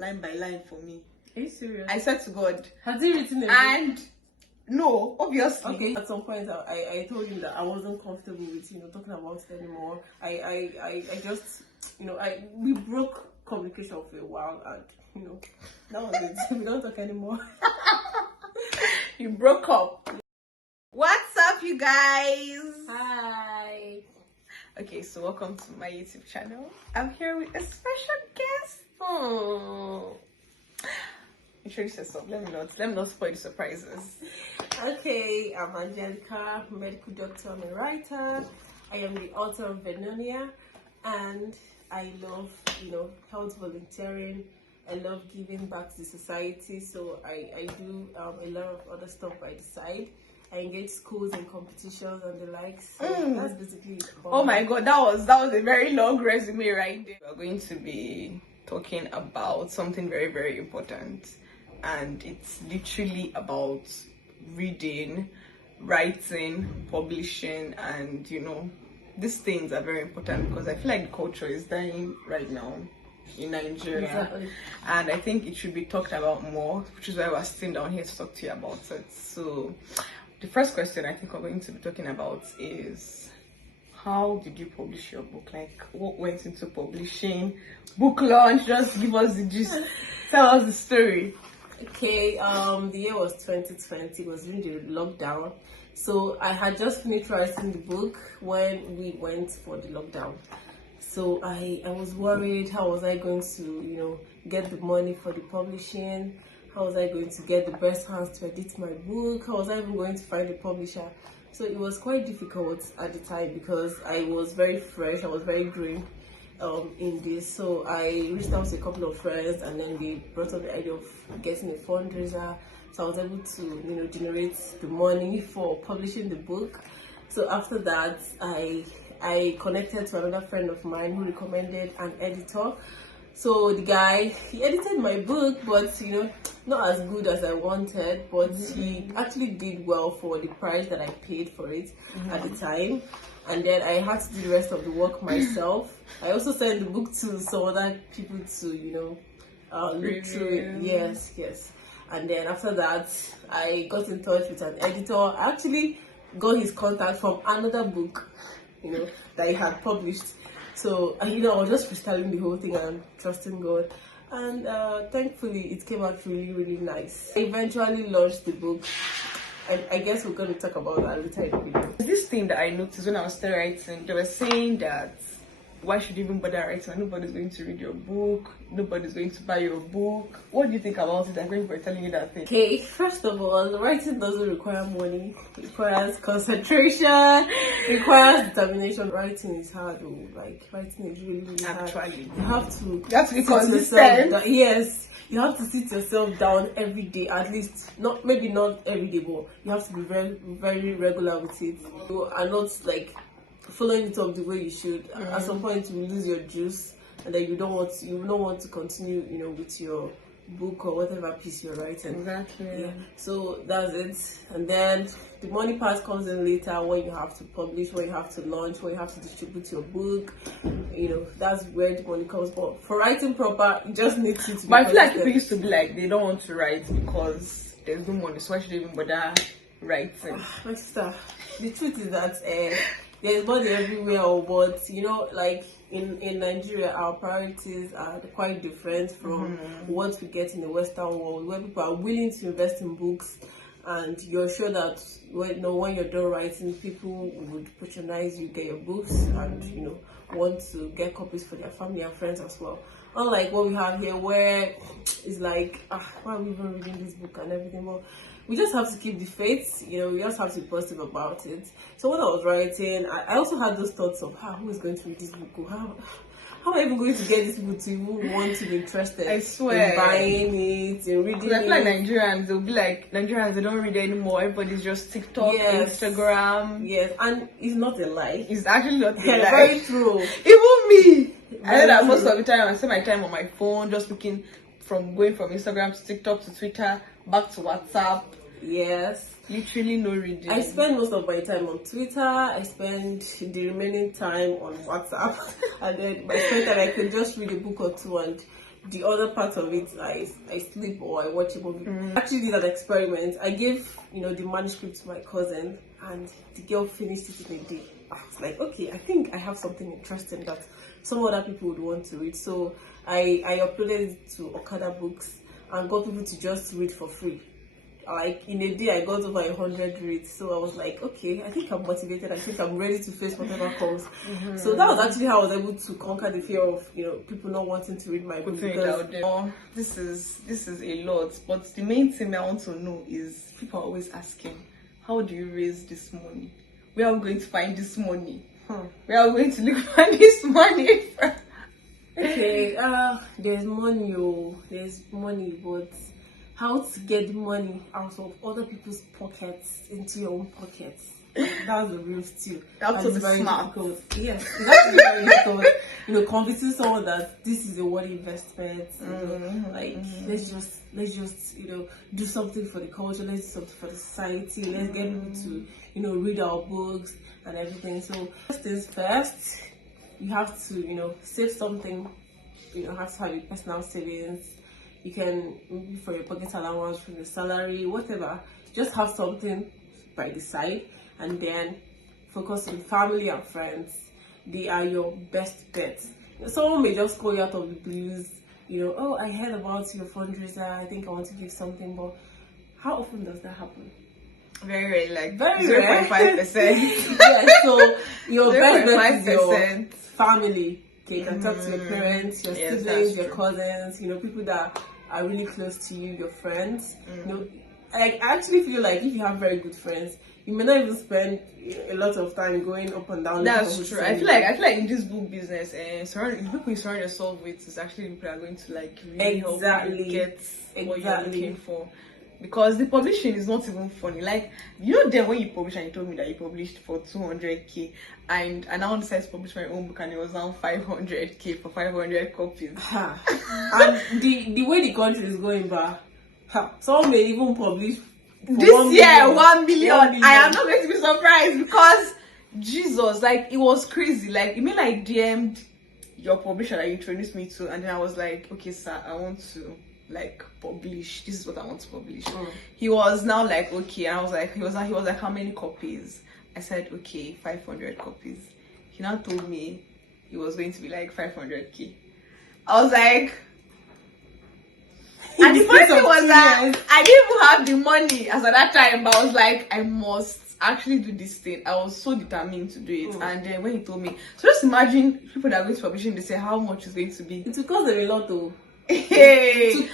line by line for me. Are you serious? I said to God. Has he written it? And no, obviously. Okay. At some point, I told him that I wasn't comfortable with talking about it anymore. I just we broke communication for a while, and that was it. We don't talk anymore. You broke up. What's up, you guys? Hi. Okay, so welcome to my YouTube channel. I'm here with a special guest. Introduce yourself. Let me not spoil the surprises. Okay, I'm Angelica, medical doctor and a writer. I am the author of Venonia, and I love health volunteering. I love giving back to society, so I do a lot of other stuff by the side. I engage schools in competitions and the likes. So that's basically it. Oh my god, that was a very long resume right there. We're going to be talking about something very, very important, and it's literally about reading, writing, publishing, and these things are very important because I feel like the culture is dying right now in Nigeria. Exactly. And I think it should be talked about more, which is why we're sitting down here to talk to you about it. So the first question I think we're going to be talking about is, how did you publish your book? Like, what went into publishing, book launch? Just give us the gist. Tell us the story. Okay, the year was 2020. It was during the lockdown. So I had just finished writing the book when we went for the lockdown. So I was worried, how was I going to, get the money for the publishing? How was I going to get the best hands to edit my book? How was I even going to find a publisher? So it was quite difficult at the time because I was very fresh, I was very green in this. So I reached out to a couple of friends, and then they brought up the idea of getting a fundraiser. So I was able to, generate the money for publishing the book. So after that, I connected to another friend of mine who recommended an editor. So the guy, he edited my book, but not as good as I wanted, but he actually did well for the price that I paid for it at the time. And then I had to do the rest of the work myself. I also sent the book to some other people to look through it. Yes. And then after that, I got in touch with an editor. I actually got his contact from another book that he had published. So I was just freestyling the whole thing and trusting God, and thankfully it came out really, really nice. I eventually launched the book, and I guess we're going to talk about that later in the video. This thing that I noticed when I was still writing, they were saying that why should you even bother writing? Nobody's going to read your book, nobody's going to buy your book. What do you think about it? I'm going to be telling you that thing. Okay, first of all, writing doesn't require money. It requires concentration, it requires determination. Writing is hard, though. Like, writing is really, really hard. Actually, you have to be consistent. Yes, you have to sit yourself down every day, at least. Maybe not every day, but you have to be very, very regular with it. You are not like following it up the way you should. At some point you will lose your juice, and then you don't want to continue with your book or whatever piece you're writing. Exactly. Yeah. So that's it. And then the money part comes in later, when you have to publish, when you have to launch, when you have to distribute your book. That's where the money comes. But for writing proper, you just need to be But I feel like people used to be like, they don't want to write because there's no money, so why should they even bother writing? My sister, the truth is that there's money everywhere, but like in Nigeria, our priorities are quite different from what we get in the Western world, where people are willing to invest in books, and you're sure that when you're done writing, people would patronize you, get your books, and want to get copies for their family and friends as well. Unlike what we have here, where it's like, why are we even reading this book and everything? But we just have to keep the faith, we just have to be positive about it. So when I was writing, I also had those thoughts of, who is going to read this book? How am I even going to get this book to even want to be interested in buying it, in reading it? I feel like Nigerians, they'll be like, Nigerians, they don't read anymore. Everybody's just TikTok, Instagram. Yes, and it's not a lie. It's actually not a lie. Very true. Even me. I know that most of the time I spend my time on my phone, just going from Instagram to TikTok to Twitter, back to WhatsApp. Yes. Literally no reading. I spend most of my time on Twitter. I spend the remaining time on WhatsApp. And then by spend time I can just read a book or two and the other part of it, I sleep or I watch a movie. I actually did an experiment. I gave, the manuscript to my cousin, and the girl finished it in a day. I was like, okay, I think I have something interesting that some other people would want to read. So I uploaded it to Okada Books and got people to just read for free. Like in a day, I got over 100 reads. So I was like, okay, I think I'm motivated. I think I'm ready to face whatever comes. So that was actually how I was able to conquer the fear of, people not wanting to read my book. This is a lot. But the main thing I want to know is people are always asking, how do you raise this money? Where are we going to find this money? Where are we going to look for this money from? Okay, there's money, but how to get money out of other people's pockets into your own pockets? That's the real steal. That's very smart. Yes, it's actually very difficult. Convincing someone that this is a worthy investment. Let's just do something for the culture. Let's do something for the society. Let's get people to read our books and everything. So first things first, you have to save something. Have to have your personal savings. You can, maybe for your pocket allowance, from your salary, whatever. Just have something by the side, and then focus on family and friends. They are your best bets. Someone may just call you out of the blues. Oh, I heard about your fundraiser. I think I want to give something, but how often does that happen? Very rare, like very 0.5%. Yeah, so your best bet is your 0.5%. family. Okay, you can talk to your parents, your siblings, your cousins, people that are really close to you, your friends. I actually feel like if you have very good friends, you may not even spend a lot of time going up and down. That's true. I feel like in this book business, the people you surround yourself with is actually people that are going to really help you get what you're looking for. Because the publishing is not even funny. Like, then when you publish, and you told me that you published for 200k, and I now decided to publish my own book, and it was now 500k for 500 copies. And the way the country is going back, someone may even publish this year 1 million. I am not going to be surprised, because Jesus, it was crazy. You mean I DM'd your publisher that you introduced me to, and then I was like, okay, sir, I want to publish. This is what I want to publish. He was now like, okay, and I was like, he was like, how many copies? I said, okay, 500 copies. He now told me it was going to be 500k. I was like, and the funny thing was that I didn't even have the money as at that time, but I was like, I must actually do this thing. I was so determined to do it. And then when he told me, so just imagine people that are going to publishing, they say how much it's going to be. It will cost them a lot though. Hey,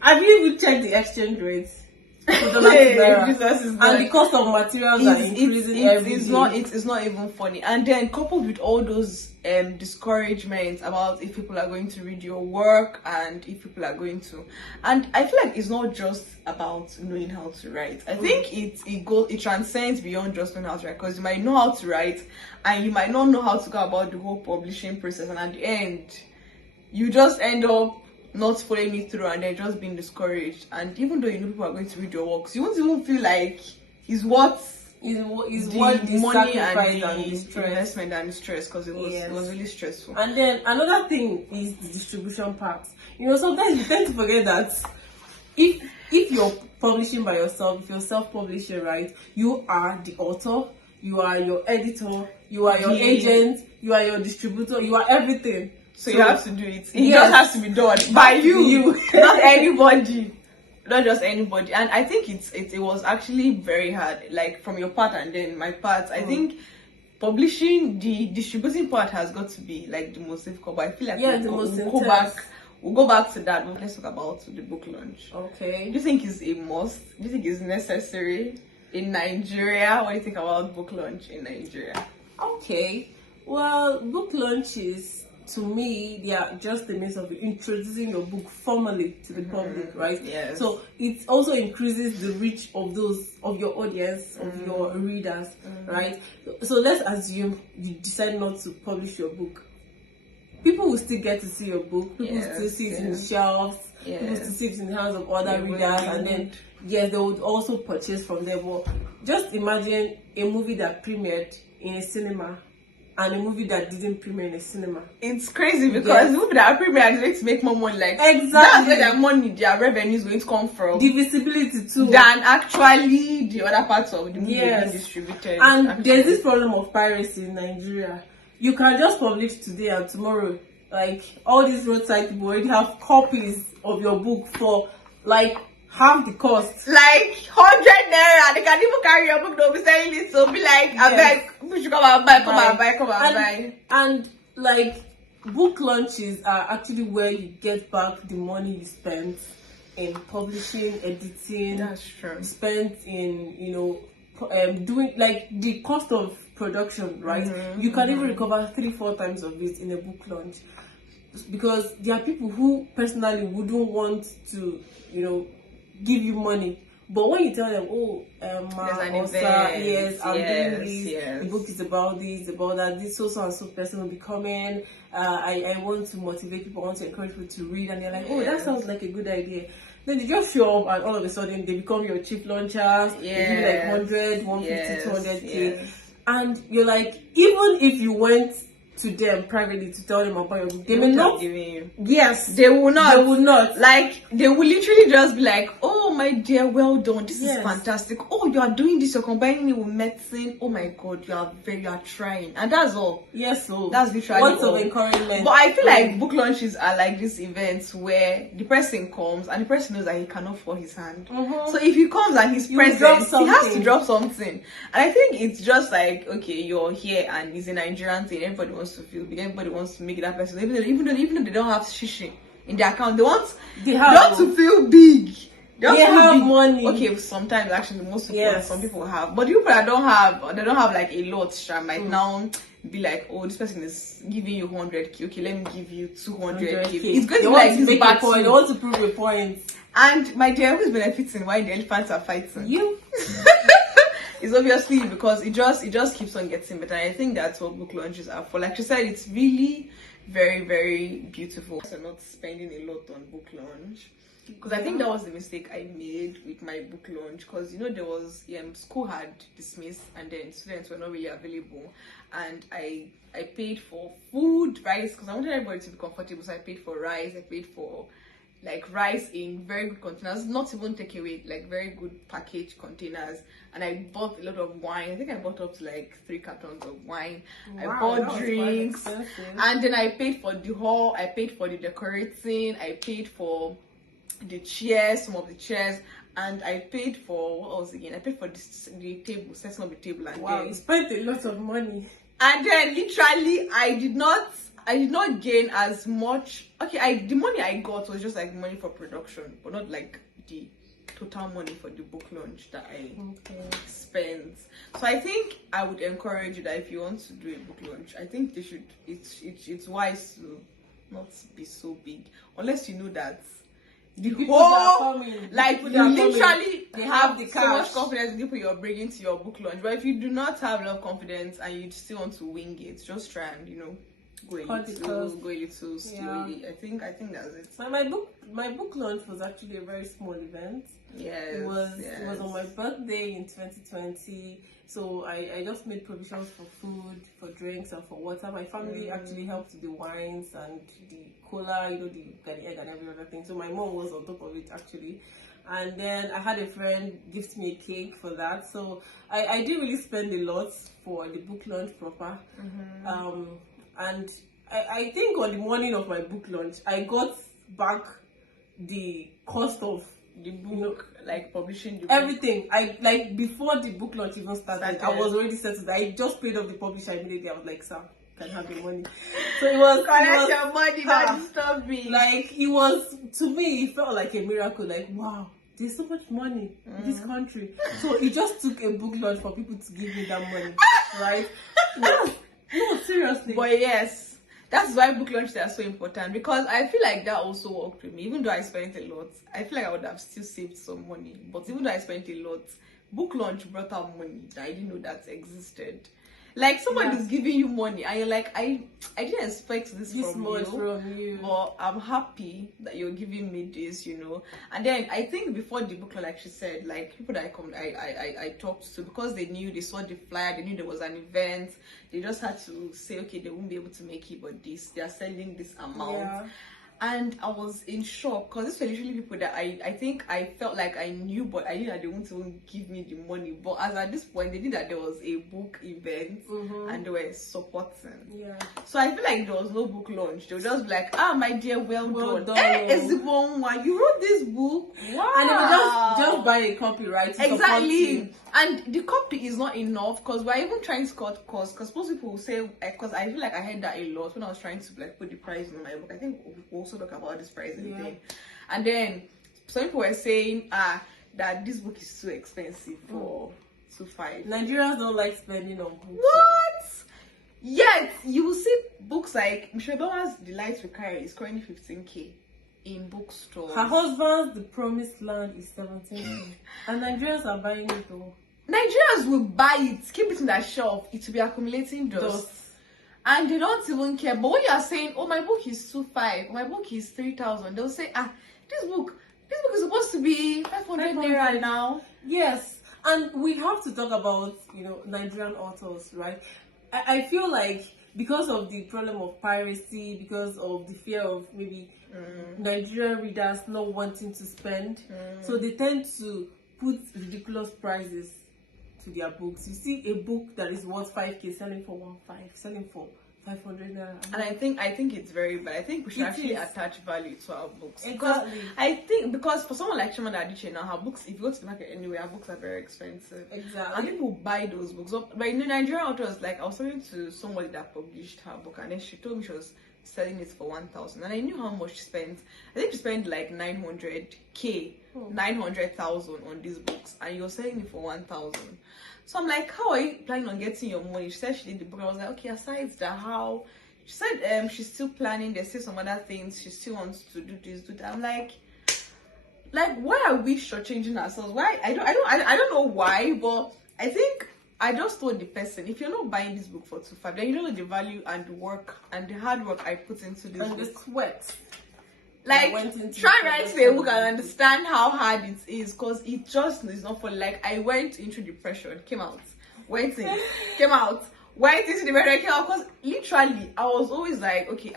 have you even checked the exchange rates? And the cost of materials are increasing every day. It's not even funny. And then coupled with all those discouragements about if people are going to read your work, and if people are going to, and I feel like it's not just about knowing how to write. I think it transcends beyond just knowing how to write, because you might know how to write and you might not know how to go about the whole publishing process, and at the end you just end up not following it through, and then just being discouraged. And even though people are going to read your works, you won't even feel like it's worth the money and the stress. investment and the stress, because it was really stressful. And then another thing is the distribution part. Sometimes you tend to forget that if you're publishing by yourself, if you're self-publishing, right, you are the author, you are your editor, you are your agent, you are your distributor, you are everything. So you have to do it. It just has to be done by you. Not anybody. Not just anybody. And I think it was actually very hard, from your part and then my part. I think publishing, the distributing part has got to be the most difficult. But I feel like we'll go back to that. But let's talk about the book launch. Okay. Do you think it's a must? Do you think it's necessary in Nigeria? What do you think about book launch in Nigeria? Okay. Well, book launches, to me, they are just the means of introducing your book formally to the public, right? Yes. So it also increases the reach of your audience, of your readers, right? So let's assume you decide not to publish your book. People will still get to see your book. People will still see it in the shelves. People will still see it in the hands of other readers, and then they would also purchase from there. But just imagine a movie that premiered in a cinema and a movie that didn't premiere in a cinema. It's crazy because the movie that premiere is going to make more money. Like exactly, that's where their money, their revenue is going to come from. The visibility too, than actually the other parts of the movie being distributed. And actually. There's this problem of piracy in Nigeria. You can just publish today and tomorrow. Like all these roadside people already have copies of your book for like half the cost. Like 100 naira. They can even carry your book, they'll be selling it. So be like, I beg, we should come and buy, come and buy. And like book launches are actually where you get back the money you spent in publishing, editing. That's true. Spent in, doing like the cost of production, right? You can even recover 3-4 times of it in a book launch, because there are people who personally wouldn't want to, give you money, but when you tell them, oh, I'm doing this, the book is about this, about that, this so and so person will be coming, I want to motivate people, I want to encourage people to read, and they're like, oh, that sounds like a good idea. Then they just show up and all of a sudden they become your chief launchers. They give you like 100, 150, 200k. And you're like, even if you went to them privately to tell them about your book, they may not give you. Yes, they will not. They will not. Like they will literally just be like, "Oh my dear, well done. This is fantastic. Oh, you are doing this. You're combining it with medicine. Oh my God, you are trying." And that's all. Yes, so that's literally words of encouragement. But I feel like book launches are like these events where the person comes and the person knows that he cannot fall his hand. So if he comes and he's present, he has to drop something. And I think it's just like, okay, you're here and it's a Nigerian thing. Everybody wants to feel big. Everybody wants to make that person. Even though they don't have shishi in their account, they want to feel big. They have money. Okay, sometimes actually most people, some people have, but the people that don't have like a lot, might now be like, oh, this person is giving you 100k. Okay, let me give you 200k. It's going to be like this battle. They want to prove a point. And my dear, who's benefiting while the elephants are fighting? You. It's obviously because it just keeps on getting better. And I think that's what book launches are for. Like she said, it's really very, very beautiful. So not spending a lot on book launch, because I think that was the mistake I made with my book launch. Because there was school had dismissed and then students were not really available, and I paid for food, rice, because I wanted everybody to be comfortable. So I paid for rice. I paid for like rice in very good containers, not even takeaway, like very good packaged containers. And I bought a lot of wine. I think I bought up to like 3 cartons of wine. Wow, I bought drinks, and then I paid for the hall. I paid for the decorating. I paid for the chairs, some of the chairs, and I paid for what else again? I paid for the table, setting up the table, and wow, you spent a lot of money. And then literally, I did not gain as much. Okay, the money I got was just like money for production, but not like the total money for the book launch that I spent. So I think I would encourage you that if you want to do a book launch, I think they should. It's wise to not be so big, unless you know that the whole like you literally have the so much confidence in the people you're bringing to your book launch. But if you do not have a lot of confidence and you still want to wing it, just try and go a little slowly. I think that's it. So my book launch was actually a very small event. It was on my birthday in 2020. So I just made provisions for food, for drinks, and for water. My family actually helped with the wines and the cola, the egg and every other thing. So my mom was on top of it actually. And then I had a friend gift me a cake for that. So I didn't really spend a lot for the book launch proper. And I think on the morning of my book launch, I got back the cost of the book, like publishing the book. Everything. I like before the book launch even started. I was already settled. I just paid off the publisher immediately. I was like, "Sir, can I have your money?" So it was your money, don't disturb me. Like it was, to me, it felt like a miracle. Like, wow, there's so much money in this country. So it just took a book launch for people to give me that money, right? No, seriously. But yes, that's why book launches are so important, because I feel like that also worked with me. Even though I spent a lot, I feel like I would have still saved some money. But even though I spent a lot, book launch brought out money that I didn't know that existed. Like somebody's giving you money and you're like, I didn't expect this from much you, from you, but I'm happy that you're giving me this, you know. And then I think before the book, like she said, like people that I talked to, because they knew, they saw the flyer, they knew there was an event, they just had to say, okay, they won't be able to make it, but they are selling this amount. And I was in shock because these were literally people that I think I felt like I knew, but I knew that they wouldn't even give me the money. But as at this point, they knew that there was a book event and they were supporting. So I feel like there was no book launch. They were just be like, ah, my dear, well done. Hey, Ezibonwa, you wrote this book. Wow. And they would just buy a copy, right? Exactly. And the copy is not enough because we're even trying to cut costs. Because most people will say, because I feel like I heard that a lot when I was trying to like put the price in my book. I think we also talk about this pricing thing. And then some people were saying that this book is too expensive for 2.5. Nigerians don't like spending on books. What? Yet you will see books like Michelle Obama's The Light We Carry is currently 15k in bookstores. Her husband's The Promised Land is 17k. And Nigerians are buying it though. Nigerians will buy it, keep it in their shelf, it will be accumulating dust. And they don't even care. But when you are saying, oh, my book is 2.5, my book is 3,000, they'll say, this book is supposed to be 500 naira now. Yes. And we have to talk about, you know, Nigerian authors, right? I feel like because of the problem of piracy, because of the fear of maybe Nigerian readers not wanting to spend, so they tend to put ridiculous prices to their books. You see a book that is worth 5k selling for 1.5, selling for 500 naira. And I think it's very bad. I think we should actually attach value to our books. Exactly. I think because for someone like Chimamanda Adichie now, her books, if you go to the market anywhere, her books are very expensive. Exactly. And people buy those books. But in the Nigerian authors, like I was talking to somebody that published her book, and then she told me she was selling it for 1,000, and I knew how much she spent. I think she spent like 900k, 900,000 on these books, and you're selling it for 1,000. So I'm like, how are you planning on getting your money? She said she did the book. I was like, okay, aside that, how? She said she's still planning. There's still some other things. She still wants to do this, do that. I'm like, why are we shortchanging ourselves? Why? I don't know why, but I think I just told the person, if you're not buying this book for 2.5, then you don't know the value and the work and the hard work I put into this book. And the sweat. Like, try writing a book and understand how hard it is, because it just is not for, like, I went into depression, came out, went in, came out, went into depression, came out, because literally I was always like, okay,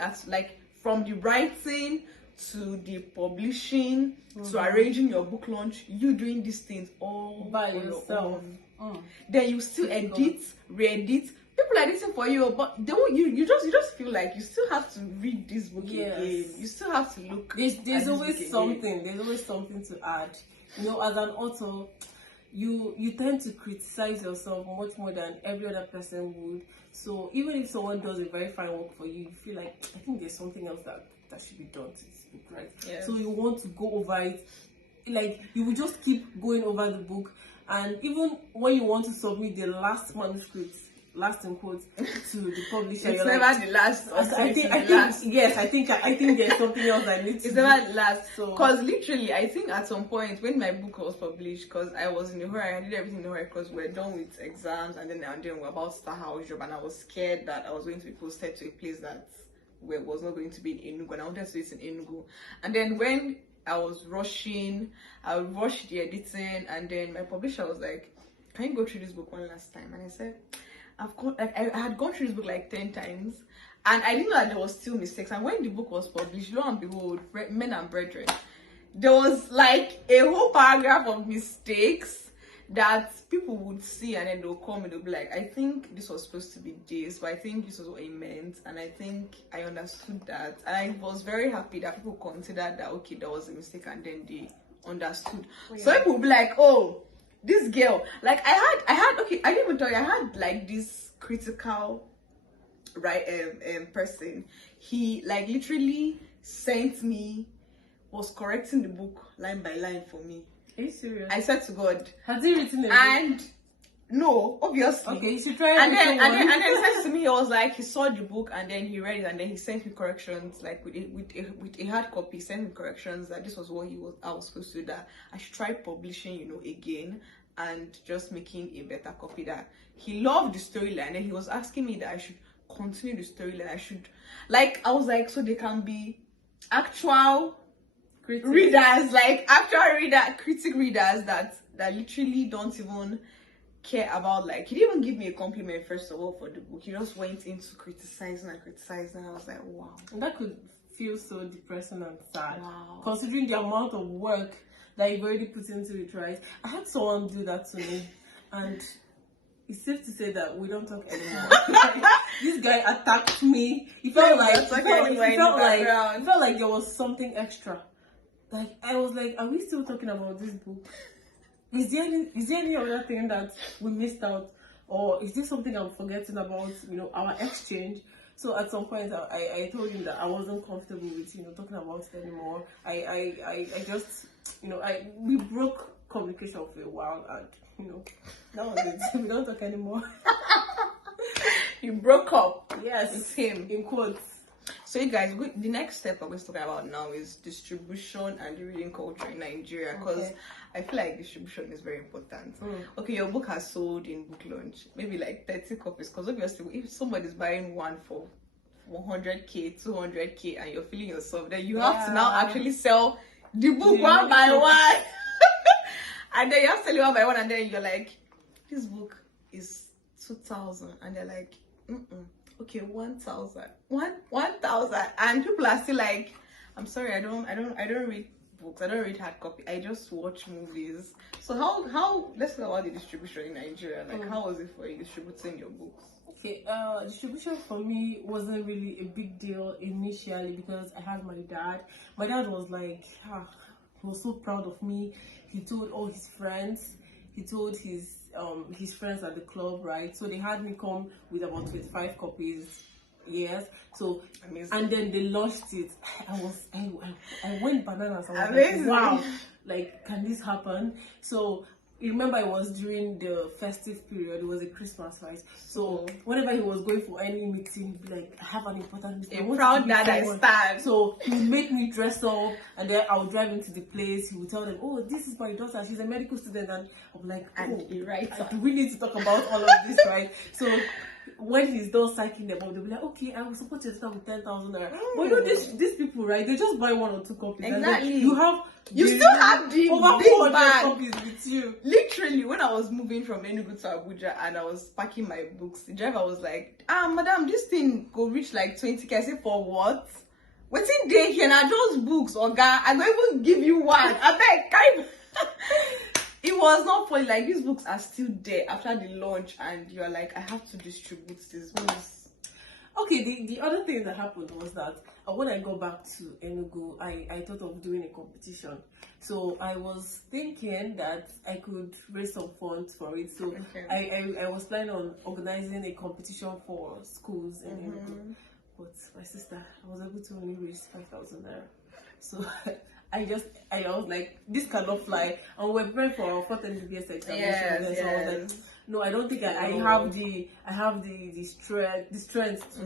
from the writing to the publishing to arranging your book launch, you doing these things all by yourself. Then you still edit, re-edit. People are editing for you, but they won't, you just feel like you still have to read this book again. You still have to look. There's always something. There's always something to add. You know, as an author, you tend to criticize yourself much more than every other person would. So even if someone does a very fine work for you, you feel like, I think there's something else that should be done to this book, right? Yeah. So you want to go over it. Like, you will just keep going over the book, and even when you want to submit the last manuscript, last in quotes, to the publisher, it's never like, the last. I think there's something else I need to. It's never the last. So, because literally, I think at some point when my book was published, because I was in a hurry, I did everything in a hurry because we're done with exams, and then we're about to start house job, and I was scared that I was going to be posted to a place that was not going to be in Enugu, and I wanted to do it in Enugu. And then when I was rushing, I rushed the editing, and then my publisher was like, "Can you go through this book one last time?" And I said, I had gone through this book like 10 times, and I didn't know that there was still mistakes. And when the book was published, lo and behold, Men and Brethren, there was like a whole paragraph of mistakes that people would see, and then they'll come and they'll be like, I think this was supposed to be this, but I think this was what it meant, and I think I understood that. And I was very happy that people considered that, okay, there was a mistake, and then they understood. So people would be like, oh, this girl, like I had okay, I didn't even tell you, I had like this critical person. He like literally sent me, was correcting the book line by line for me. Are you serious? I said to God, has he written it? And no, obviously. Okay, you should try it. And then he said to me, he was like, he saw the book and then he read it, and then he sent me corrections, like with a hard copy. He sent me corrections that this was what I was supposed to do, that I should try publishing, again. and just making a better copy. That he loved the storyline, and he was asking me that I should continue the storyline. I should, like, I was like, so they can be actual readers, like actual critic readers that literally don't even care about, like, he didn't even give me a compliment first of all for the book. He just went into criticizing. And I was like, wow. And that could feel so depressing and sad. Wow. Considering the amount of work that you've already put into it, right? I had someone do that to me, and it's safe to say that we don't talk anymore. This guy attacked me. It felt like there was something extra. Like, I was like, are we still talking about this book? Is there any other thing that we missed out, or is this something I'm forgetting about? Our exchange. So at some point, I told him that I wasn't comfortable with talking about it anymore. I just we broke communication for a while, and that was it. We don't talk anymore. You broke up. Yes, with him, in quotes. So you guys, the next step we're going to talk about now is distribution and the reading culture in Nigeria, because I feel like distribution is very important. Okay, your book has sold in book launch maybe like 30 copies, because obviously if somebody's buying one for 100k, 200k, and you're feeling yourself, then you have to now actually sell the book one by one. And then you have to sell it one by one, and then you're like, this book is 2,000, and they're like, okay, 1,000, 1,000, and people are still like, I'm sorry, I don't read books, I don't read hard copy, I just watch movies. So how let's talk about the distribution in Nigeria. Like, how was it for you distributing your books? Okay, distribution for me wasn't really a big deal initially, because I had my dad. My dad was like, he was so proud of me. He told all his friends. He told his friends at the club, right? So they had me come with about 25 copies. Yes. So amazing. And then they launched it. I went bananas. I was like, wow, like, can this happen? So remember, it was during the festive period. It was a Christmas, right? So whenever he was going for any meeting, he'd be like, I have an important meeting. A proud dad I stand. So he would make me dress up, and then I would drive into the place. He would tell them, oh, this is my daughter, she's a medical student, and I'm like, do we need to talk about all of this, right? So when he's done psyching them up, they'll be like, okay, I will support your daughter with 10,000 naira. But these people, right, they just buy 1 or 2 copies. Exactly. And you still have the over big 400 bag. copies with you. Literally, when I was moving from Enugu to Abuja and I was packing my books, the driver was like, madam, this thing go reach like 20k. I said, for what? What's in there here? Now just books, Oga. I'm going to even give you one. I beg, it was not funny. Like, these books are still there after the launch, and you're like, I have to distribute these books. Okay, the other thing that happened was that when I got back to Enugu, I thought of doing a competition. So I was thinking that I could raise some funds for it. So I was planning on organizing a competition for schools in Enugu. But my sister, I was able to only raise 5,000 naira. So I was like, this cannot fly. And we're preparing for our 4th MBBS examination. So I was like, no, I don't think I have the strength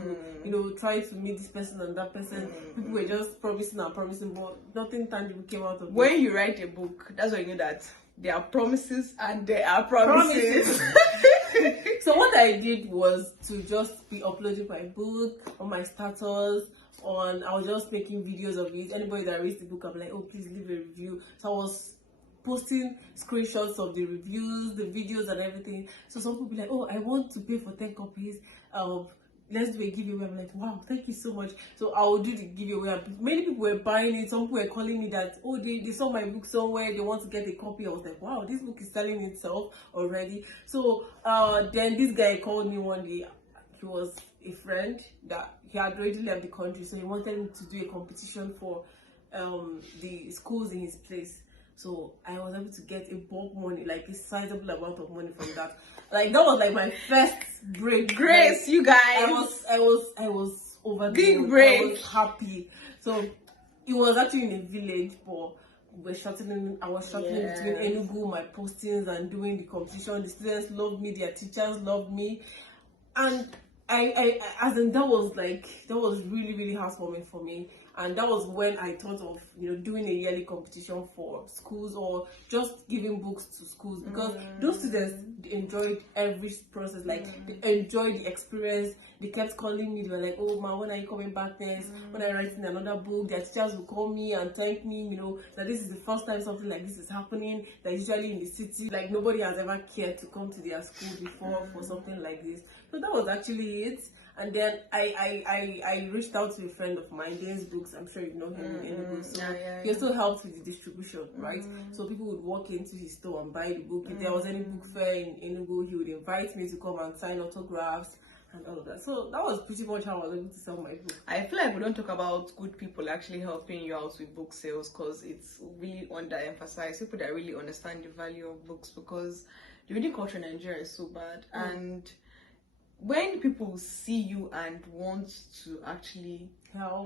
to try to meet this person and that person. People were just promising, but nothing tangible came out of it. When you write a book, that's when you know that there are promises and there are promises. So what I did was to just be uploading my book on my status. I was just making videos of it. Anybody that reads the book, I'm like, oh, please leave a review. So I was posting screenshots of the reviews, the videos, and everything. So some people be like, oh, I want to pay for 10 copies. Let's do a giveaway. I'm like, wow, thank you so much. So I will do the giveaway. Many people were buying it. Some people were calling me that, oh, they saw my book somewhere, they want to get a copy. I was like, wow, this book is selling itself already. So then this guy called me one day. He was a friend that he had already left the country, so he wanted me to do a competition for the schools in his place. So I was able to get a bulk money, like a sizable amount of money from that. Like, that was like my first break. Grace, like, you guys. I was over big break. I was happy. So it was actually in a village, but I was shuttling between Enugu, my postings, and doing the competition. The students loved me, their teachers loved me, and that was really, really heartwarming for me. And that was when I thought of, doing a yearly competition for schools, or just giving books to schools, because those students, they enjoyed every process. Like, they enjoyed the experience. They kept calling me. They were like, "Oh, ma, when are you coming back next? When are you writing another book?" Their teachers would call me and thank me, that this is the first time something like this is happening. That usually in the city, like, nobody has ever cared to come to their school before for something like this. So that was actually it. And then I reached out to a friend of mine, Dane's Books. I'm sure you know him in the book. So he also helped with the distribution, right? So people would walk into his store and buy the book. If there was any book fair in Enugu, he would invite me to come and sign autographs and all of that. So that was pretty much how I was able to sell my book. I feel like we don't talk about good people actually helping you out with book sales, because it's really underemphasized. People that really understand the value of books, because the reading culture in Nigeria is so bad. And when people see you and want to actually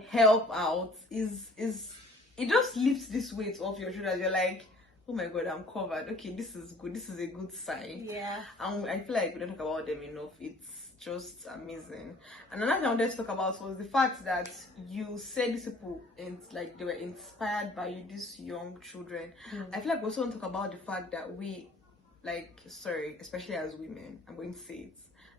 help out, is it just lifts this weight off your shoulders. You're like, oh my god, I'm covered. Okay, this is good. This is a good sign. Yeah. And I feel like we don't talk about them enough. It's just amazing. And another thing I wanted to talk about was the fact that you said these people, and like, they were inspired by you, these young children. I feel like we also want to talk about the fact that we, like, especially as women, I'm going to say it.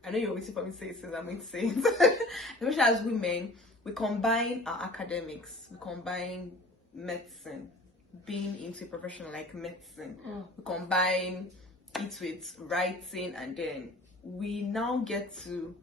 I know you're waiting for me to say it, so I'm going to say it. Especially as women, we combine our academics, we combine medicine, being into a profession like medicine. We combine it with writing, and then we now get to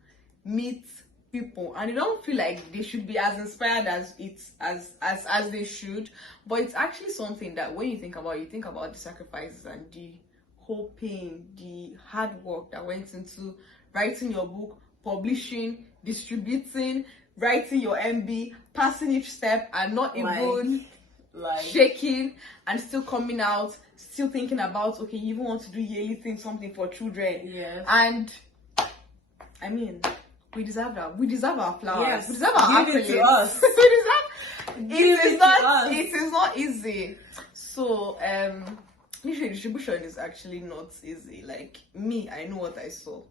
meet people, and they don't feel like they should be as inspired as they should. But it's actually something that when you think about the sacrifices and the whole pain, the hard work that went into writing your book, publishing, distributing, writing your MB, passing each step, and not even shaking, and still coming out, still thinking about, okay, you even want to do yearly things, something for children. Yes. And I mean, we deserve that. We deserve our flowers. Yes. We deserve our Give it to accolades. us. It is not easy. So literally, distribution is actually not easy. Like me, I know what I saw.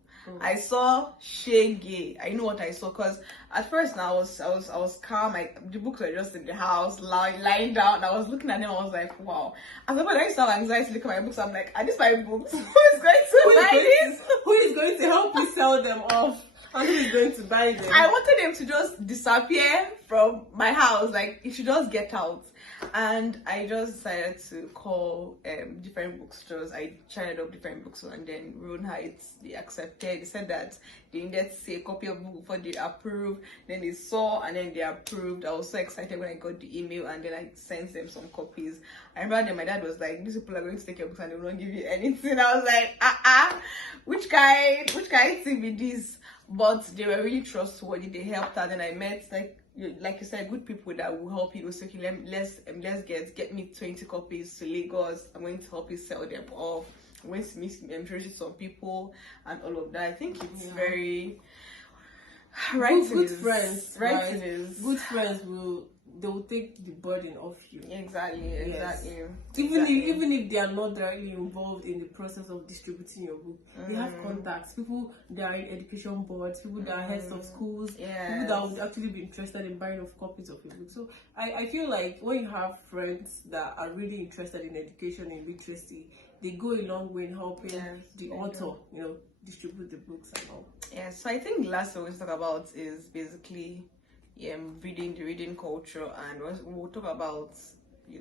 I saw Shege. I know what I saw, because at first now I was calm. The books were just in the house, lying down. I was looking at them. I was like, wow. And then when I saw anxiety look at my books, I'm like, are these my books? Who is going to buy this? Who is going to help me sell them off? And who is going to buy them? I wanted them to just disappear from my house. Like, it should just get out. And I just decided to call different bookstores. I tried up different bookstores, and then Roan Heights, they accepted. They said that they needed to see a copy of the book before they approved. Then they saw, and then they approved. I was so excited when I got the email, and then I sent them some copies. I remember that my dad was like, these people are going to take your books and they will not give you anything. I was like, which kind thing with this? But they were really trustworthy. They helped out, and I met, like you said, good people that will help you. So, okay, let's get me 20 copies to Lagos. I'm going to help you sell them off. I'm going to introduce some people and all of that. I think it's very good friends. Writing is good friends they will take the burden off you. Exactly. Even if they are not directly involved in the process of distributing your book, they have contacts, people that are in education boards, people that are heads of schools, people that would actually be interested in buying off copies of your book. So I feel like when you have friends that are really interested in education and literacy, they go a long way in helping the author, distribute the books and all. Yeah, so I think the last thing we'll talk about is basically the reading culture, and we'll talk about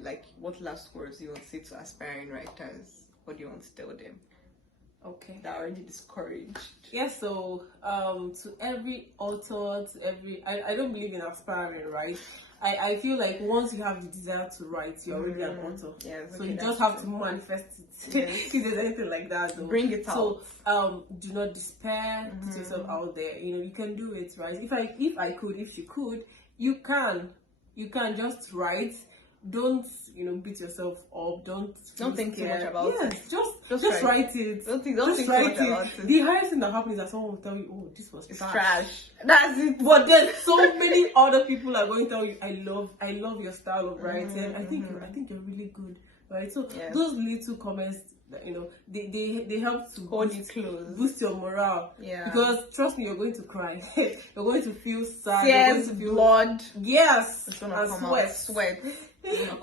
like what last words you want to say to aspiring writers. What do you want to tell them? Okay. That are already discouraged. Yeah, so to every author, I don't believe in aspiring, right? I feel like once you have the desire to write, you're already an author. Yes, so you just have to manifest it. If there's anything like that, though. Bring it out. So do not despair. Put yourself out there. You can do it, right? If she could, you can just write. don't beat yourself up. Don't think too much about it. Just write it. Don't think too much about it. The highest thing that happens is that someone will tell you, oh, this was trash. That's it. But then so many other people are going to tell you, I love your style of writing. I think you're really good, right? So those little comments, they help to hold you close, boost your morale. Yeah. Because trust me, you're going to cry. You're going to feel sad. Tears, you're going to feel blood. Yes. It's gonna come out. Sweat.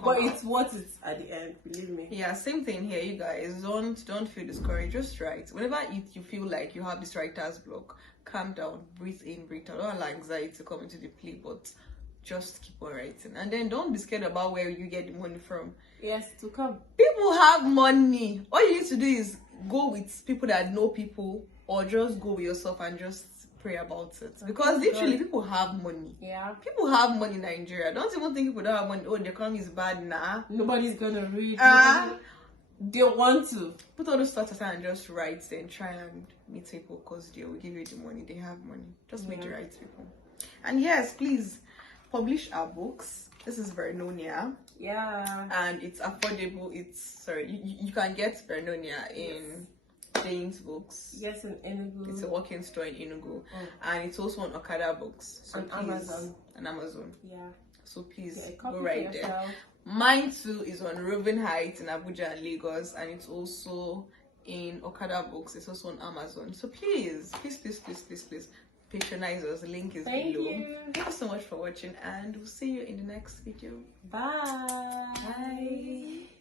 But it's worth it at the end, believe me. Yeah, same thing here, you guys. Don't feel discouraged. Just write. Whenever you feel like you have this writer's block, calm down, breathe in, breathe out. Don't allow anxiety to come into the play, but just keep on writing. And then don't be scared about where you get the money from. Yes, to come. People have money. All you need to do is go with people that know people, or just go with yourself and just pray about it. Because literally people have money. Yeah. People have money in Nigeria. Don't even think people don't have money. Oh, the economy is bad. Nah. Nobody's gonna read. They want to. Put all those thoughts aside and just write, then try and meet people because they will give you the money. They have money. Just meet the right people. And yes, please publish our books. This is Vernonia. Yeah. And it's affordable. You can get Vernonia in Jane's Books. Yes, in Enugu. It's a walk-in store in Enugu. And it's also on Okada Books. So on Amazon. Yeah. So please go right there. Mine too is on Robin Heights in Abuja and Lagos, and it's also in Okada Books. It's also on Amazon. So please patronize us. The link is below. Thank you so much for watching, and we'll see you in the next video. Bye. Bye.